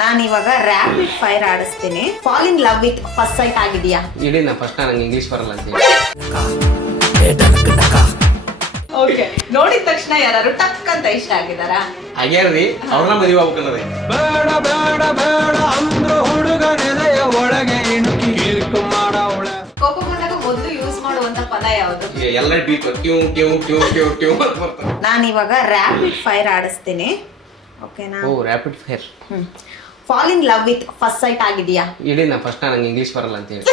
ನಾನು ಇವಾಗ rapid fire ಆಡಿಸ್ತೀನಿ. Fall in love with first sight ಆಗಿದೆಯಾ? ಇಡೀ ನಾ ಫಸ್ಟ್ ನಂಗೆ ಇಂಗ್ಲೀಷ್ ಬರಲ್ಲ ಅಂತ ಹೇಳಿ. ಓಕೆ, ನೋಡಿದ ತಕ್ಷಣ ಯಾರು ಟಕ್ ಅಂತ ಇಷ್ಟ ಆಗಿದಾರಾ? ಆಗ್ಯಾರ್ರಿ, ಅವ್ರನ್ನ ಮದುವೆ ಆಗ್ಬೇಕನ್ನೋದೇ. ಬೇಡ ಬೇಡ ಬೇಡ ಅಂದ್ರು ಹುಡುಗ ನೆನೆಯ ಒಳಗೆ ಇಣುಕಿ ಕಿರಿಕು ಮಾಡವಳ. ಕೋಪ ಬಂದಾಗ ಮೊದಲು ಯೂಸ್ ಮಾಡುವಂತ ಪದ ಯಾವುದು? ಎಲ್ಲ ಬೀಟ್ ಟ್ಯೂ ಟ್ಯೂ ಟ್ಯೂ ಟ್ಯೂ ಟ್ಯೂ ಅಂತ ಬರ್ತಾರೆ. ನಾನು ಇವಾಗ ರ್ಯಾಪಿಡ್ ಫೈರ್ ಆಡಿಸ್ತೀನಿ. ಓಕೆನಾ? ಓ rapid fire. Fall in love with first sight ಆಗಿದೆಯಾ? ಇಡೀ ನಾ ಫಸ್ಟ್ ನಂಗೆ ಇಂಗ್ಲೀಷ್ ಬರಲ್ಲ ಅಂತ ಹೇಳಿ.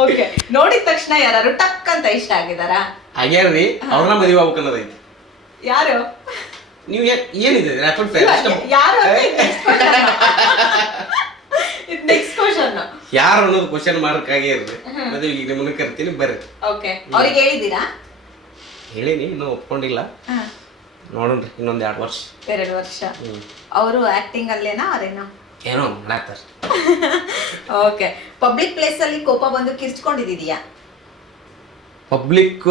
ಓಕೆ, ನೋಡಿದ ತಕ್ಷಣ ಯಾರು ಟಕ್ ಅಂತ ಇಷ್ಟ ಆಗಿದಾರಾ? ಆಗ್ಯಾರ್ರಿ, ಅವ್ರನ್ನ ಮದುವೆ ಆಗ್ಬೇಕನ್ನೋದೈತಿ. ಯಾರು? ನೀವು ಏನಿದೆ ರ್ಯಾಪಿಡ್ ಫೈರ್? ಯಾರು? Next question. ಯಾರು ಅನ್ನೋದು ಕ್ವಶನ್ ಮಾರ್ಕ್ ಆಗ್ಯಾರ್ರಿ. ಮದುವೆ ಈಗ ನಿಮ್ಮನ್ನ ಕರ್ತೀನಿ ಬರ್ರಿ. ಓಕೆ, ಅವ್ರಿಗೆ ಹೇಳಿದ್ದೀರಾ? ಹೇಳಿನಿ, ಇನ್ನೂ ಒಪ್ಕೊಂಡಿಲ್ಲ. ನೋಡೋಣ್ರಿ ಇನ್ನೊಂದ್ 2 ವರ್ಷ. 2 ವರ್ಷ. ಅವರು ಆಕ್ಟಿಂಗ್ ಅಲ್ಲೇನಾ ಅವರೇನಾ? ಏನೋ ಮಾಡಾಕ್ತಾರ. ಓಕೆ, ಪಬ್ಲಿಕ್ ಪ್ಲೇಸ್ ಅಲ್ಲಿ ಕೋಪ ಬಂದು ಕಿರ್ಚ್ಕೊಂಡಿದೀಯಾ? ಪಬ್ಲಿಕ್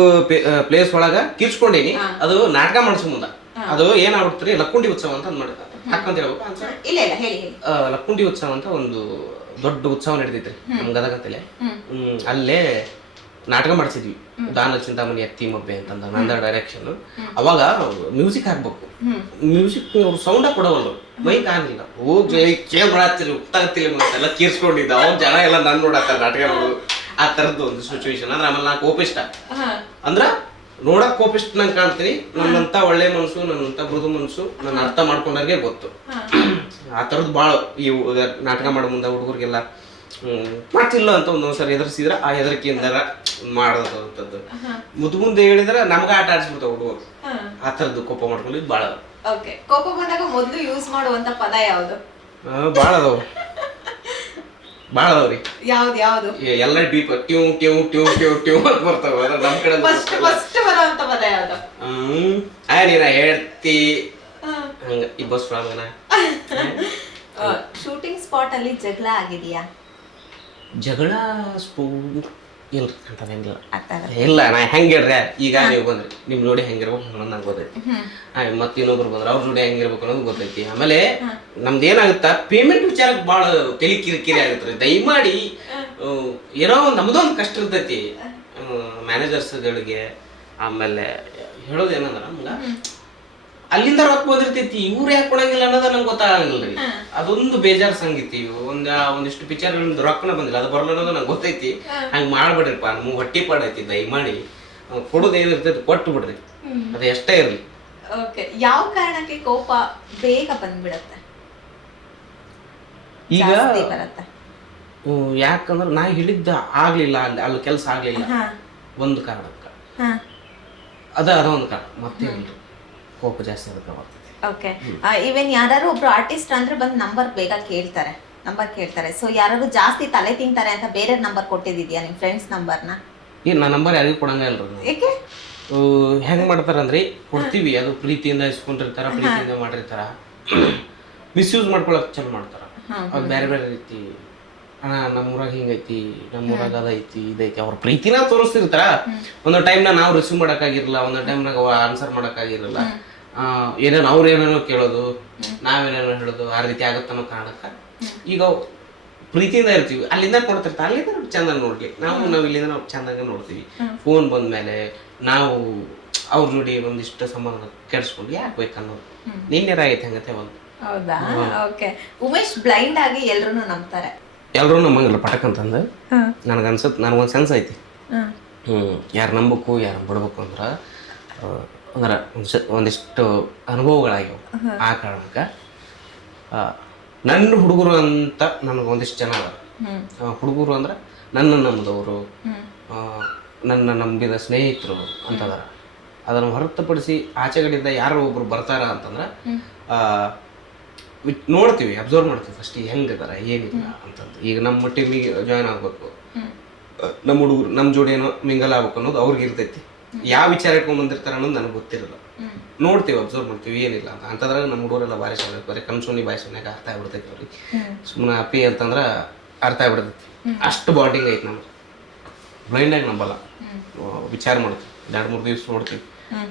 ಪ್ಲೇಸ್ ಒಳಗ ಕಿರ್ಚ್ಕೊಂಡೀನಿ. ಅದು ನಾಟಕ ಮಾಡಿಸೋ ಮುಂದ ಅದು ಏನಾಗ್ಬಿಡ್ತ್ರಿ, ಲಕ್ಕುಂಡಿ ಉತ್ಸವ ಅಂತ ಮಾಡಿ ಹಾಕಂತ ಹೇಳ್ಬೇಕು ಆನ್ಸರ್. ಇಲ್ಲ ಇಲ್ಲ, ಹೇಳಿ ಹೇಳಿ. ಲಕ್ಕುಂಡಿ ಉತ್ಸವ ಅಂತ ಒಂದು ದೊಡ್ಡ ಉತ್ಸವ ನಡೀತೈತ್ರಿ ನಮ್ ಗದಗಂತಲೇ. ಅಲ್ಲೇ ನಾಟಕ ಮಾಡಿಸಿದ್ವಿ, ದಾನ ಚಿಂತಾಮಣಿ ಅತ್ತಿ ಮಬ್ಬೆ ಅಂತಂದ ನಂದ ಡೈರೆಕ್ಷನ್. ಅವಾಗ ಮ್ಯೂಸಿಕ್ ಹಾಕ್ಬೇಕು. ಮ್ಯೂಸಿಕ್ ಅವ್ರು ಸೌಂಡ ಕೊಡವಲ್ಲ, ಮೈಕ್ ಆಗಿಲ್ಲ. ಹೋಗಿ ಕೇಳ್ ಮಾಡಾತಿರಿ, ಉಪ್ತಾಗತ್ತಿಲ್ಲ ಮತ್ತೆಲ್ಲ ಕೀರ್ಸ್ಕೊಂಡಿದ್ದ. ಅವ್ನ ಜನ ಎಲ್ಲ ನನ್ ನೋಡತ್ತಾರ ನಾಟಕ ನೋಡು. ಆ ತರದ್ದು ಒಂದು ಸಿಚುವೇಶನ್. ಅಂದ್ರೆ ಆಮೇಲೆ ನಾ ಕೋಪಿಷ್ಟ ಅಂದ್ರ ನೋಡಕ್ ಕೋಪಿಷ್ಟ ನಂಗೆ ಕಾಣ್ತೀನಿ. ನನ್ನಂತ ಒಳ್ಳೆ ಮನ್ಸು, ನನ್ನಂತ ಮೃದು ಮನ್ಸು, ನನ್ನ ಅರ್ಥ ಮಾಡ್ಕೊಂಡಾಗೆ ಗೊತ್ತು. ಆ ತರದ್ ಬಾಳ ಈ ನಾಟಕ ಮಾಡೋ ಮುಂದೆ ಹುಡುಗರಿಗೆಲ್ಲ ಮಾಡ್ತಿಲ್ಲ ಅಂತ ಒಂದೊಂದ್ಸರಿ ಎದುರಿಸಿದ್ರ ಆ ಹೆದರಿಕೆಯಿಂದ ಮಾಡೋದಂಥದ್ದು. ಮುಂದೆ ಹೇಳಿದ್ರೆ ನಮ್ಗ ಆಟ ಆಡ್ಸ್ಬಿಡ್ತಾವ ಹುಡುಗರು. ಆ ತರದ್ದು ಕೋಪ ಮಾಡ್ಕೊಂಡಿದ್ದು ಬಾಳ. ಓಕೆ, ಕೋಪ ಬಂದಾಗ ಮೊದಲು ಯೂಸ್ ಮಾಡುವಂತ ಪದ ಯಾವುದು? ಬಾಳ ಅದಾವ್ರಿ. ಯಾವ್ದು ಯಾವ್ದು? ಎಲ್ಲ ಬೀಪ್ ಟ್ಯೂ ಟ್ಯೂ ಟ್ಯೂ ಟ್ಯೂ ಟ್ಯೂ ಅಂತ ಬರ್ತಾವ. ನಮ್ ಕಡೆ ಫಸ್ಟ್ ಬರುವಂತ ಪದ ಯಾವ್ದು? ನೀನ ಹೇಳ್ತಿ ಹಂಗ ಈ ಬಸ್ ಒಳಗನ. ಶೂಟಿಂಗ್ ಸ್ಪಾಟ್ ಅಲ್ಲಿ ಜಗಳ ಆಗಿದೆಯಾ? ಜಗಳ ಇಲ್ರಿ ಅಂತದೇನಿಲ್ಲ. ಇಲ್ಲ ನಾ ಹೆಂಗ್ ಹೇಳ್ರಿ, ಈಗ ನೀವು ಬಂದ್ರಿ ನಿಮ್ ಜೋಡಿ ಹೆಂಗಿರ್ಬೇಕು ಅನ್ನೋದು ನಂಗೆ ಗೊತ್ತೈತಿ. ಮತ್ತೆ ಇನ್ನೊಬ್ರು ಬಂದ್ರೆ ಅವ್ರ ಜೋಡಿ ಹೆಂಗಿರ್ಬೇಕು ಅನ್ನೋದು ಗೊತ್ತೈತಿ. ಆಮೇಲೆ ನಮ್ದು ಏನಾಗುತ್ತಾ, ಪೇಮೆಂಟ್ ವಿಚಾರಕ್ಕೆ ಭಾಳ ತಲೆ ಕಿರಿಕಿರಿ ಆಗುತ್ತೆ. ದಯಮಾಡಿ ಏನೋ ನಮ್ದೊಂದು ಕಷ್ಟ ಇರ್ತೈತಿ ಮ್ಯಾನೇಜರ್ಸ್ಗಳಿಗೆ. ಆಮೇಲೆ ಹೇಳೋದೇನಂದ್ರ ನಮ್ಗೆ ಅಲ್ಲಿಂದ ರೊಕ್ಕ ಬಂದಿರ್ತೈತಿ, ಇವ್ರು ಯಾಕೆ ಕೊಡಂಗಿಲ್ಲ ಅನ್ನೋದ ನಂಗೆ ಗೊತ್ತಾಗಂಗಿಲ್ರಿ. ಅದೊಂದು ಬೇಜಾರು ಸಂಗೀತಿ. ಒಂದಿಷ್ಟು ಪಿಕ್ಚರ್ಗಳಿಂದ ರೊಕ್ಕನ ಬಂದಿಲ್ಲ, ಅದು ಬರಲ್ಲ ಅನ್ನೋದು ನಂಗೆ ಗೊತ್ತೈತಿ. ಹಂಗೆ ಮಾಡ್ಬಿಡ್ರಿಪ್ಪ, ನಮ್ಗೆ ಹೊಟ್ಟಿ ಪಾಡೈತಿ. ದಯಮಾಡಿ ಕೊಡೋದು ಏನಿರ್ತೈತಿ ಕೊಟ್ಟು ಬಿಡ್ರಿ, ಅದು ಎಷ್ಟೇ ಇರಲಿ. ಓಕೆ, ಯಾವ ಕಾರಣಕ್ಕೆ ಕೋಪ ಬೇಗ ಬಂದ್ಬಿಡತ್ತೆ? ಈಗ ಬರುತ್ತೆ ಯಾಕಂದ್ರೆ ನಾ ಹೇಳಿದ್ದ ಆಗ್ಲಿಲ್ಲ, ಅಲ್ಲಿ ಕೆಲಸ ಆಗ್ಲಿಲ್ಲ ಒಂದು ಕಾರಣಕ್ಕ. ಅದ ಒಂದು ಕಾರಣ, ಮತ್ತೆ ಕೋಪ ಜಾಸ್ತಿ ಅದಕ್ಕೆ ಬರ್ತದೆ. ಓಕೆ, ಈವನ್ ಯಾರು ಒಬ್ರು ಆರ್ಟಿಸ್ಟ್ ಅಂದ್ರೆ ಬಂದು ನಂಬರ್ ಬೇಗ ಕೇಳ್ತಾರೆ. ಸೊ ಯಾರು ಜಾಸ್ತಿ ತಲೆ ತಿಂತಾರೆ ಅಂತ ಬೇರೆ ನಂಬರ್ ಕೊಟ್ಟಿದ್ಯಾ ನಿಮ್ ಫ್ರೆಂಡ್ಸ್ ನಂಬರ್ನ? ನಾ ನಂಬರ್ ಯಾರಿಗೂ ಕೊಡಂಗ ಇಲ್ರಿ. ಏಕೆ? ಹೆಂಗ್ ಮಾಡ್ತಾರಂದ್ರಿ, ಕೊಡ್ತೀವಿ, ಅದು ಪ್ರೀತಿಯಿಂದ ಇಸ್ಕೊಂಡಿರ್ತಾರ, ಪ್ರೀತಿಯಿಂದ ಮಾಡಿರ್ತಾರ. ಮಿಸ್ಯೂಸ್ ಮಾಡ್ಕೊಳಕ್ ಚಲೋ ಮಾಡ್ತಾರ. ಅದು ಬೇರೆ ಬೇರೆ ರೀತಿ. ನಮ್ಮೂರಾಗ ಹಿಂಗೈತಿ, ನಮ್ಮೂರಾಗ ಅದೈತಿ, ಇದೈತಿ, ಅವ್ರ ಪ್ರೀತಿನ ತೋರಿಸ್ತಿರ್ತಾರ. ಒಂದೊಂದು ಟೈಮ್ನ ನಾವು ರಿಸೀವ್ ಮಾಡಕ್ಕಾಗಿರಲ್ಲ, ಒಂದೊಂದು ಟೈಮ್ನಾಗ ಆನ್ಸರ್ ಮಾಡಕ್ಕಾಗಿರಲ್ಲ. ಏನೇನು ಅವ್ರು ಏನೇನೋ ಕೇಳೋದು, ನಾವೇನೇನೋ ಹೇಳೋದು, ಆ ರೀತಿ ಆಗತ್ತನ್ನೋ ಕಾರಣಕ್ಕ ಈಗ ಪ್ರೀತಿಯಿಂದ ಇರ್ತೀವಿ. ಅಲ್ಲಿಂದ ಕೊಡ್ತಿರ್ತಾರೆ, ಅಲ್ಲಿಂದ ಚಂದ ನೋಡ್ಲಿ. ನಾವು ಇಲ್ಲಿಂದ ನಾವು ಚಂದಾಗ ನೋಡ್ತೀವಿ. ಫೋನ್ ಬಂದ್ಮೇಲೆ ನಾವು ಅವ್ರ ಜೋಡಿ ಒಂದಿಷ್ಟು ಸಂಬಂಧ ಕೆಡಿಸ್ಕೊಂಡು ಯಾಕೆ ಬೇಕನ್ನೋದು ನಿನ್ನೆ ಆಗೈತೆ ಹಂಗತೆ ಒಂದು. ಹೌದಾ? ಓಕೆ, ಉಮೇಶ್ ಬ್ಲೈಂಡ್ ಆಗಿ ಎಲ್ರು ನಂಬ್ತಾರೆ. ಎಲ್ರೂ ನಮ್ಮಂಗಿಲ್ಲ ಪಟಕ್ ಅಂತಂದು ನನಗನ್ಸತ್. ನನಗೊಂದು ಸೆನ್ಸ್ ಐತಿ, ಯಾರು ನಂಬಬೇಕು ಯಾರು ಬಿಡ್ಬೇಕು ಅಂದ್ರೆ ಒಂದಿಷ್ಟು ಅನುಭವಗಳಾಗ್ಯವು. ಆ ಕಾರಣಕ್ಕೆ ನನ್ನ ಹುಡುಗರು ಅಂತ ನನಗೆ ಒಂದಿಷ್ಟು ಜನ ಅದಾರ. ಹುಡುಗರು ಅಂದ್ರೆ ನನ್ನ ನಂಬಿದವರು, ನನ್ನ ನಂಬಿದ ಸ್ನೇಹಿತರು ಅಂತದಾರ. ಅದನ್ನು ಹೊರತುಪಡಿಸಿ ಆಚೆಗಡೆಯಿಂದ ಯಾರು ಒಬ್ರು ಬರ್ತಾರ ಅಂತಂದ್ರೆ ನೋಡ್ತೀವಿ, ಅಬ್ಸರ್ವ್ ಮಾಡ್ತೀವಿ ಫಸ್ಟ್ ಹೆಂಗಿದಾರ ಏನಿಲ್ಲ ಅಂತಂದು. ಈಗ ನಮ್ಮ ಟೀಮಿಗೆ ಜಾಯ್ನ್ ಆಗ್ಬೇಕು, ನಮ್ಮ ಹುಡುಗರು ನಮ್ಮ ಜೋಡಿ ಏನೋ ಮಿಂಗಲ್ ಆಗ್ಬೇಕು ಅನ್ನೋದು ಅವ್ರಿಗೆ ಇರ್ತೈತಿ. ಯಾವ ವಿಚಾರ ಇಟ್ಕೊಂಡ್ ಬಂದಿರ್ತಾರ ಅನ್ನೋದು ನನಗೆ ಗೊತ್ತಿರಲ್ಲ. ನೋಡ್ತೀವಿ, ಅಬ್ಸರ್ವ್ ಮಾಡ್ತೀವಿ, ಏನಿಲ್ಲ ಅಂತ. ಅಂತದ್ರಾಗ ನಮ್ಮ ಹುಡುಗರೆಲ್ಲ ಬಾರಿ ಸಣ್ಣ ಬರೀ ಕನ್ಸೋನಿ ಬಾಯಿ ಸೊನ್ಯಾಗ ಅರ್ಥ ಆಗ್ಬಿಡ್ತೈತಿ ಅವ್ರಿಗೆ. ಸುಮ್ಮನೆ ಅಪ್ಪಿ ಅಂತಂದ್ರೆ ಅರ್ಥ ಆಗ್ಬಿಡ್ತೈತಿ. ಅಷ್ಟು ಬಾಂಡಿಂಗ್ ಐತಿ ನಮ್ಗೆ. ಬ್ಲೈಂಡಾಗಿ ನಂಬಲ್ಲ, ವಿಚಾರ ಮಾಡ್ತೀವಿ, 2-3 ದಿವಸ ನೋಡ್ತೀವಿ.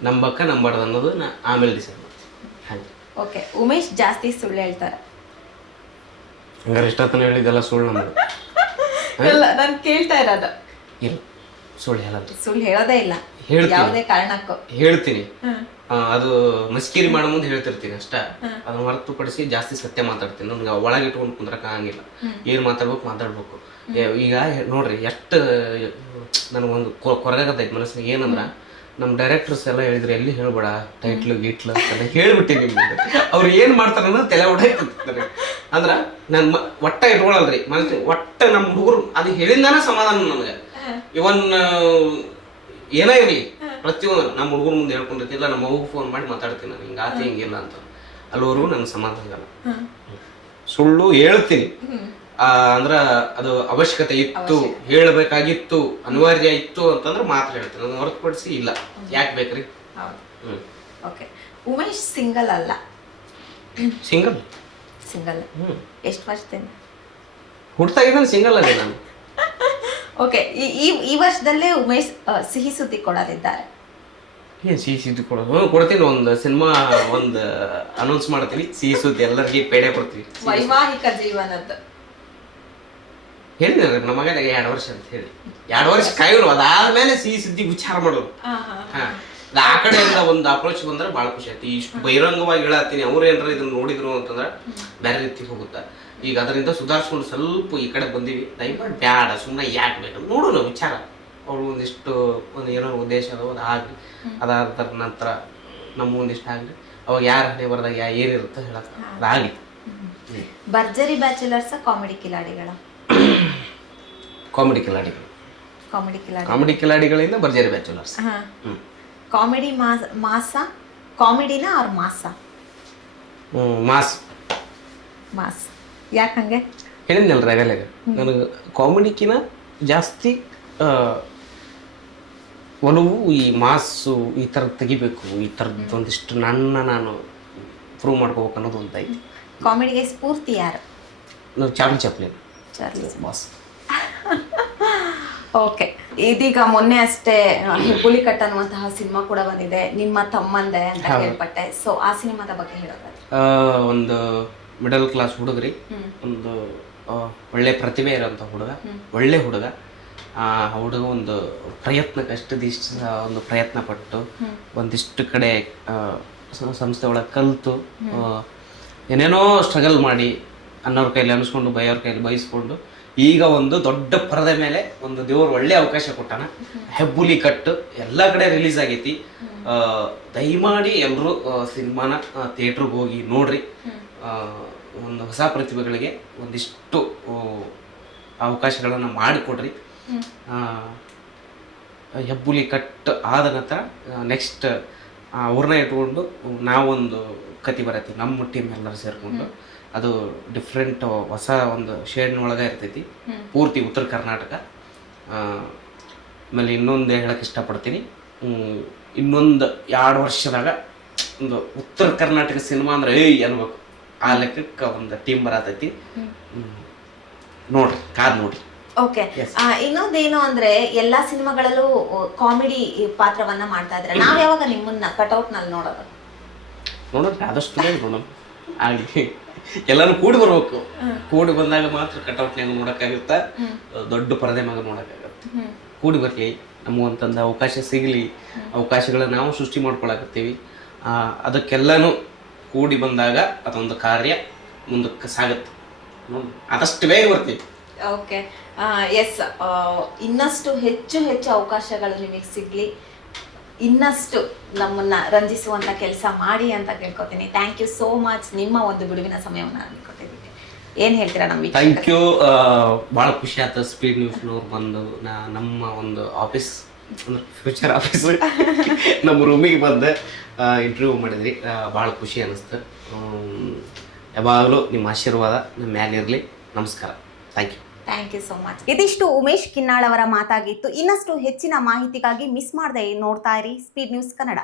ನಂಬಕ್ಕ ನಂಬಾರ್ದು ಅನ್ನೋದು ನಾ ಆಮೇಲೆ ಡಿಸೈಡ್ ಮಾಡ್ತೀವಿ. ಹಾಗೆ ಓಕೆ, ಉಮೇಶ್ ಜಾಸ್ತಿ ಸುಳ್ಳು ಹೇಳ್ತಾರೆ. ಹಂಗಾರೆ ಇಷ್ಟೊತ್ತನ ಹೇಳಿದ್ದೆಲ್ಲ ಸುಳ್ಳು ನಮ್ಗೆ. ಇಲ್ಲ, ನಾನು ಕೇಳ್ತಾ ಇರೋದು. ಇಲ್ಲ, ಸುಳ್ಳು ಹೇಳಲ್ಲ. ಸುಳ್ಳು ಹೇಳೋದೇ ಇಲ್ಲ ಹೇಳ್ತೀನಿ. ಯಾವುದೇ ಕಾರಣಕ್ಕೂ. ಹೇಳ್ತೀನಿ, ಅದು ಮಸ್ಕಿರಿ ಮಾಡೋ ಮುಂದೆ ಹೇಳ್ತಿರ್ತೀನಿ ಅಷ್ಟ. ಅದನ್ನ ಹೊರತುಪಡಿಸಿ ಜಾಸ್ತಿ ಸತ್ಯ ಮಾತಾಡ್ತೀನಿ. ನನ್ಗೆ ಒಳಗೆ ಇಟ್ಕೊಂಡು ಕುಂದ್ರಕ ಆಗಂಗಿಲ್ಲ. ಏನ್ ಮಾತಾಡ್ಬೇಕು. ಈಗ ನೋಡ್ರಿ ಎಷ್ಟು ನನಗೊಂದು ಕೊರಗಾಗತೈತಿ ಮನಸ್ಸಿಗೆ. ಏನಂದ್ರ ನಮ್ಮ ಡೈರೆಕ್ಟರ್ಸ್ ಎಲ್ಲ ಹೇಳಿದ್ರು ಎಲ್ಲಿ ಹೇಳ್ಬೇಡ ಟೈಟ್ಲು ಗೀಟ್ಲು ಅಂತ ಹೇಳ್ಬಿಟ್ಟಿನಿ. ಅವ್ರು ಏನ್ ಮಾಡ್ತಾರ ಅನ್ನೋದು ತಲೆ ಹೊಡೆಯುತ್ತೆ. ಅಂದ್ರ ನಾನು ಒಟ್ಟ ಇಟ್ಕೊಳಲ್ರಿ ಮನಸ್ಸಿಗೆ. ಒಟ್ಟ ನಮ್ಮ ಹುಡುಗರು ಅದು ಹೇಳಿದಾನ ಸಮಾಧಾನ ನನಗೆ. ಇವನ್ ಏನೇ ಇರಲಿ ಪ್ರತಿಯೊಂದು ನಮ್ಮ ಹುಡುಗರು ಮುಂದೆ ಹೇಳ್ಕೊಂಡಿರ್ತಿಲ್ಲ. ನಮ್ಮ ಅವ್ಗೆ ಫೋನ್ ಮಾಡಿ ಮಾತಾಡ್ತೀನಿ ನಾನು, ಹಿಂಗೆ ಆತಿ ಹಿಂಗಿಲ್ಲ ಅಂತ. ಅಲ್ಲಿವರೆಗೂ ನನಗೆ ಸಮಾಧಾನ ಆಗಲ್ಲ. ಸುಳ್ಳು ಹೇಳ್ತೀನಿ, ಅಂದ್ರ ಅದು ಅವಶ್ಯಕತೆ ಇತ್ತು, ಹೇಳಬೇಕಾಗಿತ್ತು, ಅನಿವಾರ್ಯ ಇತ್ತು ಅಂತಂದ್ರೆ ಮಾತ್ರ ಹೇಳ್ತೀನಿ. ಅದನ್ನ ಹೊರತುಪಡಿಸಿ ಇಲ್ಲ. ಯಾಕೆ ಬೇಕ್ರಿ? ಓಕೆ, ಉಮೇಶ್ ಸಿಂಗಲ್ ಅಲ್ಲ. ಸಿಂಗಲ್ ಎಷ್ಟು ವರ್ಷದಿಂದ? ಹುಡ್ತಾಗಿದ್ದಾನೆ ಸಿಂಗಲ್ ಅದೇ ನಾನು. ಓಕೆ, ಈ ವರ್ಷದಲ್ಲೇ ಉಮೇಶ್ ಸಿಹಿ ಸುದ್ದಿ ಕೊಡಲಿದ್ದಾರೆ. ಏನ್ ಸಿಹಿ ಸುದ್ದಿ ಕೊಡೋದು? ಕೊಡ್ತೀನಿ. ಒಂದು ಸಿನಿಮಾ ಒಂದು ಅನೌನ್ಸ್ ಮಾಡ್ತೀನಿ, ಸಿಹಿ ಸುದ್ದಿ ಎಲ್ಲರಿಗೆ ಪೇಡೆ ಕೊಡ್ತೀವಿ. ವೈವಾಹಿಕ ಜೀವನದ್ದು ಹೇಳಿದ್ರೆ ನಮ್ಮ ಮಗನಿಗೆ 2 ವರ್ಷ ಅಂತ ಹೇಳಿ 2 ವರ್ಷ ಕಾಯೋರು. ಅದಾದ್ಮೇಲೆ ಸಿಹಿ ಸುದ್ದಿ ವಿಚಾರ ಮಾಡೋರು. ಆ ಕಡೆಯಿಂದ ಒಂದು ಅಪ್ರೋಚ್ ಬಂದ್ರೆ ಭಾಳ ಖುಷಿ ಆಯ್ತು. ಇಷ್ಟು ಬಹಿರಂಗವಾಗಿ ಹೇಳತ್ತೀನಿ, ಅವ್ರು ಏನಾರ ಇದನ್ನ ನೋಡಿದ್ರು ಅಂತಂದ್ರೆ ಬೇರೆ ರೀತಿ ಹೋಗುತ್ತೆ. ಈಗ ಅದರಿಂದ ಸುಧಾರಿಸ್ಕೊಂಡು ಸ್ವಲ್ಪ ಈ ಕಡೆ ಬಂದೀವಿ. ದಯಮಾಡಿ ಬ್ಯಾಡ, ಸುಮ್ಮನೆ ಯಾಕೆ ಬೇಕು ನೋಡೋಣ ವಿಚಾರ. ಅವ್ರು ಒಂದಿಷ್ಟು ಏನೋ ಉದ್ದೇಶ ಅದು ಆಗಲಿ. ಅದಾದ ನಂತರ ನಮ್ಮ ಒಂದಿಷ್ಟು ಆಗಲಿ. ಅವಾಗ ಯಾರ ಹಣೆ ಬರ್ದಾಗ ಏನಿರುತ್ತೋ ಹೇಳಕ್ಕೆ ಅದಾಗಲಿ. ಭರ್ಜರಿ ಬ್ಯಾಚುಲರ್ಸ್ ಕಾಮಿಡಿ ಕಿಲಾಡಿಗಳ? ಕಾಮಿಡಿ ಕಿಲಾಡಿಗಳು. ಕಾಮಿಡಿ ಕಿಲಾಡಿಗಳಿಂದ ಭರ್ಜರಿ ಬ್ಯಾಚುಲರ್ಸ್. ಕಾಮಿಡಿ ಮಾಸ, ಕಾಮಿಡಿನ ಆರ್ ಮಾಸ? ಮಾಸ್. ಯಾಕಂಗೆ ಹೇಳಿದ್ನಲ್ರಿ ಆಗಲ್ಲಾಗ, ನನಗೆ ಕಾಮಿಡಿಕಿನ ಜಾಸ್ತಿ ಒಲವು ಈ ಮಾಸು ಈ ಥರದ್ದು ತೆಗಿಬೇಕು, ಈ ಥರದ್ದು ಒಂದಿಷ್ಟು ನಾನು ಪ್ರೂವ್ ಮಾಡ್ಕೋಬೇಕು ಅನ್ನೋದು ಒಂದು ಐತಿ. ಕಾಮಿಡಿಗೆ ಸ್ಫೂರ್ತಿ ಯಾರು? ನಾವು ಚಾರ್ಲಿ ಚಾಪ್ಲಿನ್. ಮಾಸ್. ಓಕೆ, ಇದೀಗ ಮೊನ್ನೆ ಅಷ್ಟೇ ಹೆಬ್ಬುಲಿ ಕಟ್ ಅನ್ನುವಂತಹ ಸಿನಿಮಾ ಕೂಡ ಬಂದಿದೆ, ನಿಮ್ಮ ತಮ್ಮಂದೆ ಅಂತ ಕೇಳ್ಪಟ್ಟೆ. ಸೊ ಆ ಸಿನಿಮಾದ ಬಗ್ಗೆ ಹೇಳೋದಾದ್ರೆ? ಒಂದು ಮಿಡಲ್ ಕ್ಲಾಸ್ ಹುಡುಗ್ರಿ, ಒಂದು ಒಳ್ಳೆ ಪ್ರತಿಭೆ ಇರೋಂಥ ಹುಡುಗ, ಒಳ್ಳೆ ಹುಡುಗ. ಆ ಹುಡುಗ ಒಂದು ಪ್ರಯತ್ನಕ್ಕಷ್ಟು ಒಂದು ಪ್ರಯತ್ನ ಪಟ್ಟು ಒಂದಿಷ್ಟು ಕಡೆ ಸಂಸ್ಥೆ ಒಳಗೆ ಕಲಿತು ಏನೇನೋ ಸ್ಟ್ರಗಲ್ ಮಾಡಿ ಅನ್ನೋರ ಕೈಲಿ ಅನಿಸ್ಕೊಂಡು ಬೈಯೋರ ಕೈಲಿ ಬಯಸ್ಕೊಂಡು ಈಗ ಒಂದು ದೊಡ್ಡ ಪರದೆ ಮೇಲೆ ಒಂದು ದೇವ್ರು ಒಳ್ಳೆ ಅವಕಾಶ ಕೊಟ್ಟಾನ. ಹೆಬ್ಬುಲಿ ಕಟ್ಟು ಎಲ್ಲ ಕಡೆ ರಿಲೀಸ್ ಆಗೈತಿ. ದಯಮಾಡಿ ಎಲ್ಲರೂ ಸಿನಿಮಾನ ಥಿಯೇಟ್ರಿಗೆ ಹೋಗಿ ನೋಡ್ರಿ. ಒಂದು ಹೊಸ ಪ್ರತಿಭೆಗಳಿಗೆ ಒಂದಿಷ್ಟು ಅವಕಾಶಗಳನ್ನು ಮಾಡಿಕೊಡ್ರಿ. ಹೆಬ್ಬುಲಿ ಕಟ್ ಆದ ನಂತರ ನೆಕ್ಸ್ಟ್ ಅವ್ರನ್ನ ಇಟ್ಕೊಂಡು ನಾವೊಂದು ಕತೆ ಬರತ್ತೀವಿ ನಮ್ಮ ಟೀಮ್ ಎಲ್ಲರೂ ಸೇರಿಕೊಂಡು. ಅದು ಡಿಫ್ರೆಂಟ್ ಹೊಸ ಒಂದು ಶೇಡ್ನೊಳಗೆ ಇರ್ತೈತಿ, ಪೂರ್ತಿ ಉತ್ತರ ಕರ್ನಾಟಕ. ಆಮೇಲೆ ಇನ್ನೊಂದು ಹೇಳಕ್ಕೆ ಇಷ್ಟಪಡ್ತೀನಿ, ಇನ್ನೊಂದು 2 ವರ್ಷದಾಗ ಒಂದು ಉತ್ತರ ಕರ್ನಾಟಕ ಸಿನಿಮಾ ಅಂದ್ರೆ ಅನ್ಬೇಕು. ಆ ಲೆಕ್ಕಕ್ಕೆ ಒಂದು ಟೀಮ್ ಬರತೈತಿ. ನೋಡ್ರಿ, ಕಾದ್ ನೋಡ್ರಿ. ಓಕೆ, ಇನ್ನೊಂದೇನು ಅಂದ್ರೆ ಎಲ್ಲಾ ಸಿನಿಮಾಗಳಲ್ಲೂ ಕಾಮಿಡಿ ಪಾತ್ರವನ್ನ ಮಾಡ್ತಾ ಇದ್ರೆ ನಾವ್ ಯಾವಾಗ ನಿಮ್ಮನ್ನ ಕಟೌಟ್ ನಲ್ಲಿ ನೋಡೋದು? ನೋಡೋದ್ರಿ, ಆದಷ್ಟು ನೋಡೋಣ ಆಗಲಿ. ಎಲ್ಲಾನು ಕೂಡಿ ಬರ್ಬೇಕು. ಕೂಡಿ ಬಂದಾಗ ಮಾತ್ರ ಕಟೌಟ್ನಾಗ ನೋಡಕ್ಕಾಗುತ್ತ, ದೊಡ್ಡ ಪರದೆ ಮ್ಯಾಗ ನೋಡಕ್ಕಾಗತ್ತೆ. ಕೂಡಿ ಬರ್ಲಿ, ನಮಗಂತಂದು ಅವಕಾಶ ಸಿಗಲಿ, ಅವಕಾಶಗಳನ್ನ ನಾವು ಸೃಷ್ಟಿ ಮಾಡ್ಕೊಳಕತ್ತೀವಿ. ಅದಕ್ಕೆಲ್ಲನೂ ಕೂಡಿ ಬಂದಾಗ ಅದೊಂದು ಕಾರ್ಯ ಮುಂದಕ್ಕೆ ಸಾಗುತ್ತೆ. ಆದಷ್ಟು ಬೇಗ ಬರ್ತೀವಿ. ಓಕೆ, ಎಸ್, ಇನ್ನಷ್ಟು ಹೆಚ್ಚು ಅವಕಾಶಗಳು ನಿಮಗೆ ಸಿಗ್ಲಿ, ಇನ್ನಷ್ಟು ನಮ್ಮನ್ನ ರಂಜಿಸುವಂತ ಕೆಲಸ ಮಾಡಿ ಅಂತ ಕೇಳ್ಕೊತೀನಿ. Thank you so much. ನಿಮ್ಮ ಒಂದು ಬಿಡುವಿನ ಸಮಯವನ್ನು ನನಗೆ ಕೊಟ್ಟಿದ್ದೀವಿ. ಏನ್ ಹೇಳ್ತೀರಾ ನಮ್ಮ? Thank you. ಭಾಳ ಖುಷಿ ಆಯ್ತು ಸ್ಪೀಡ್ ನ್ಯೂಸ್ನವ್ರು ಬಂದು ನಮ್ಮ ಒಂದು ಆಫೀಸ್ ಅಂದ್ರೆ ಫ್ಯೂಚರ್ ಆಫೀಸ್ ನಮ್ಮ ರೂಮಿಗೆ ಬಂದು ಇಂಟರ್ವ್ಯೂ ಮಾಡಿದ್ರಿ. ಭಾಳ ಖುಷಿ ಅನ್ನಿಸ್ತು. ಯಾವಾಗಲೂ ನಿಮ್ಮ ಆಶೀರ್ವಾದ ನಮ್ಮ ಮ್ಯಾಲಿರಲಿ. ನಮಸ್ಕಾರ. Thank you so much. ಇದಿಷ್ಟು ಉಮೇಶ್ ಕಿನ್ನಾಳ್ ಅವರ ಮಾತಾಗಿತ್ತು. ಇನ್ನಷ್ಟು ಹೆಚ್ಚಿನ ಮಾಹಿತಿಗಾಗಿ ಮಿಸ್ ಮಾಡದೆ ನೋಡ್ತಾ ಇರಿ ಸ್ಪೀಡ್ ನ್ಯೂಸ್ ಕನ್ನಡ.